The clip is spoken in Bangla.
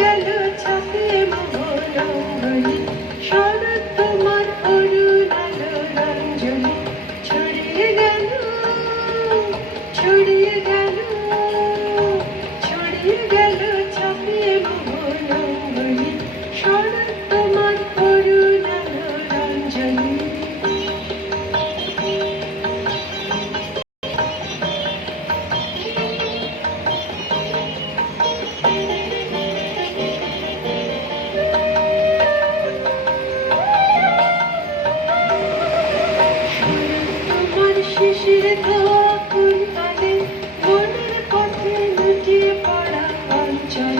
গেল চাপে মোহরঙ্গনি, শরৎ তোমার অরুণ আলো রঞ্জনী। ছড়িয়ে গেল, ছড়িয়ে গেল, ছড়িয়ে গেল চাপে মোহরঙ্গনি, শরৎ তোমার অরুণ আলো রঞ্জনী। শিশির ধোয়া ফুল কালে, মনের পথে লুটিয়ে পড়া অঞ্চল।